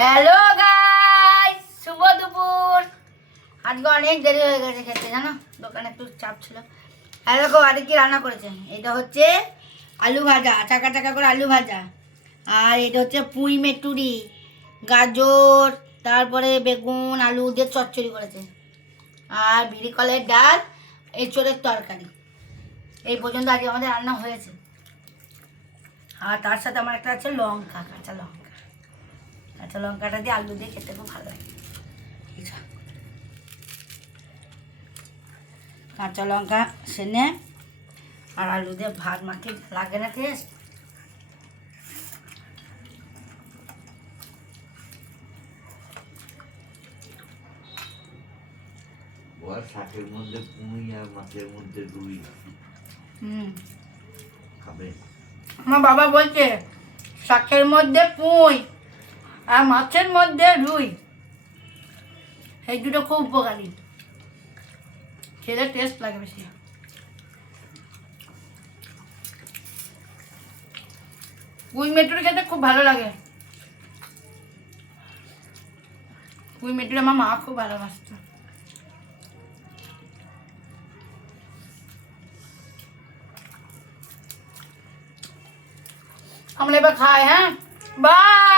Hello guys, শুভ দুপুর। আজকে অনেক দেরি হয়ে গেছে খেতে, জানো দোকানে একটু চাপ ছিল। হ্যালো গো, আরে কি রান্না করেছে? এটা হচ্ছে আলু ভাজা, চাকা চাকা করে আলু ভাজা। আর এটা হচ্ছে পুঁই মেটুরি, গাজর, তারপরে বেগুন আলু দিয়ে চচ্চড়ি করেছে। আর বিড়ি কলের ডাল, এঁচোড়ের তরকারি। এই পর্যন্ত আজকে আমাদের রান্না হয়েছে। আর তার সাথে আমার একটা আছে লঙ্কা, কাঁচা লঙ্কা। কাঁচা লঙ্কাটা দিয়ে আলু দিয়ে খেতে খুব ভালো লাগে। কাঁচা লঙ্কা সেনে আর আলু দিয়ে ভাত মাখি লাগে না টেস্ট? শাকের মধ্যে পুঁই আর মাছের মধ্যে রুই খাবে। আমার বাবা বলছে শাকের মধ্যে পুঁই আর মাছের মধ্যে রুই, এই দুটো খুব উপকারী, খেলে টেস্ট লাগে বেশি। পুঁই মেটুরি খেতে খুব ভালো লাগে। পুঁই মেটুরি আমার মা খুব ভালোবাসতো। আমরা এবার খাই, হ্যাঁ, বাই।